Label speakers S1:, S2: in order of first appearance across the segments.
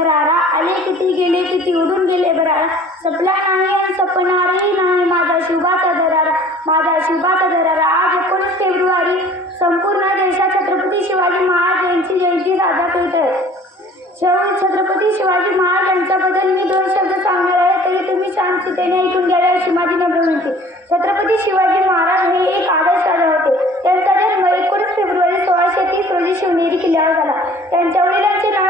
S1: भरारा आले किती गेले किती उडून गेले भरारा सपला नाही आणि सपणारही नाही माझा शुभाचा दरारा. माझा शुभाचा दरारा. आज एकोणीस फेब्रुवारी संपूर्ण देशात छत्रपती शिवाजी महाराज यांची जयंती साजरा करीत आहे छत्रपती शिवाजी महाराज यांच्याबद्दल मी दोन शब्द सांगणार आहे तरी तुम्ही शांततेने ऐकून घ्यावे अशी माझी नम्र विनंती छत्रपती शिवाजी महाराज हे एक आदर्श राजा होते. त्यांचा जन्म एकोणीस फेब्रुवारी सोळाशे तीस रोजी शिवनेरी किल्ल्यावर झाला. त्यांच्या वडिलांचे नाव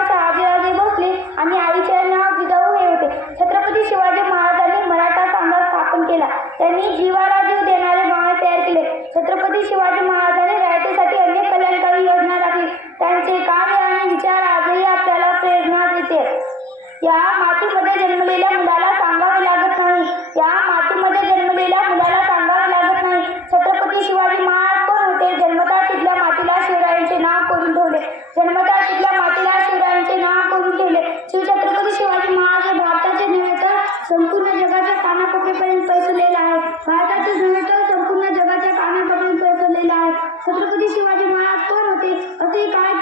S1: या मातीमध्ये जन्मलेल्या मुलाला सांगावे लागत नाही. या मातीमध्ये जन्मलेल्या मुलाला सांगावे लागत नाही. छत्रपती शिवाजी महाराज कोण होते? जन्मता तिथल्या मातीला शिवरायांचे नाव करून ठेवले. जन्मता तिथल्या मातीला शिवरायांचे नाव करून ठेवले. शिवछत्रपती शिवाजी महाराज हे भारताचे नव्हे तर संपूर्ण जगाच्या कानाकोपऱ्यापर्यंत पोहोचलेले आहे भारताचे नव्हे तर संपूर्ण जगाच्या कानाकोपऱ्यापर्यंत पोहोचलेले आहे छत्रपती शिवाजी महाराज कोण होते? असे काय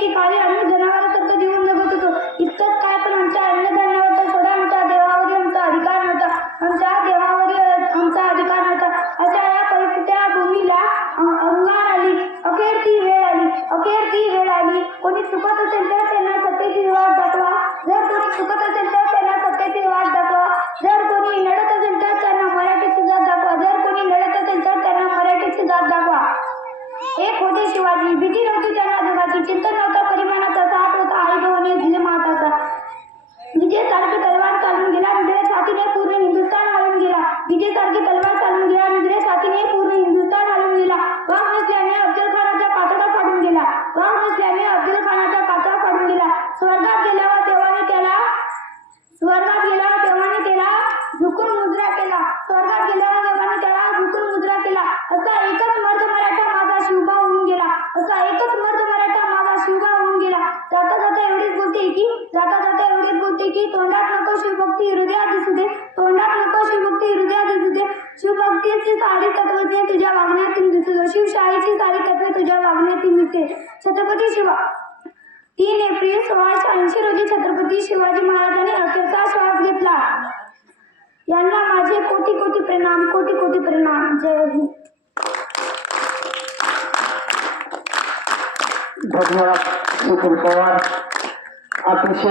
S1: की एकेकाळी आम्ही जनावर तर देऊन जगत होतो. इतकंच काय पण आमच्या अन्नधान्यावर तर सोडा आमच्या देवावरही आमचा अधिकार नव्हता. आमच्या देवावरही आमचा अधिकार नव्हता. अशा या परिस्थितीच्या भूमीला अंगार आली. अखेर ती वेळ आली. अखेर ती वेळ आली. कोणी चुकत असेल तर स्वर्गात गेल्यावर देवाने त्याला झुकून मुद्रा केला. स्वर्गात गेल्यावर देवाने त्याला झुकून मुद्रा केला. असा एकच मर्द मराठा माझा शिवबा होऊन गेला. असा एकच मर्द मराठा माझा शिवबा होऊन गेला. जाता जाता एवढीच बोलते की जाता जाता एवढीच बोलते की तोंडात नको शिवभक्ती हृदयात दिसू दे. तोंडात नको शिवभक्ती हृदयात दिसू दे. शिवभक्तीची सारी तत्वज्ञ तुझ्या वागण्यातून दिसू दे. शिवशाहीची सारी तत्वे तुझ्या वागण्यातून दिसते. छत्रपती शिवा. तीन एप्रिल सोळाशे ऐंशी रोजी छत्रपती शिवाजी महाराजांनी अखेरचा श्वास घेतला. यांना माझे कोटी कोटी प्रणाम कोटी कोटी प्रणाम. जय हिंद.
S2: धन्यवाद सुशील पवार. अतिशय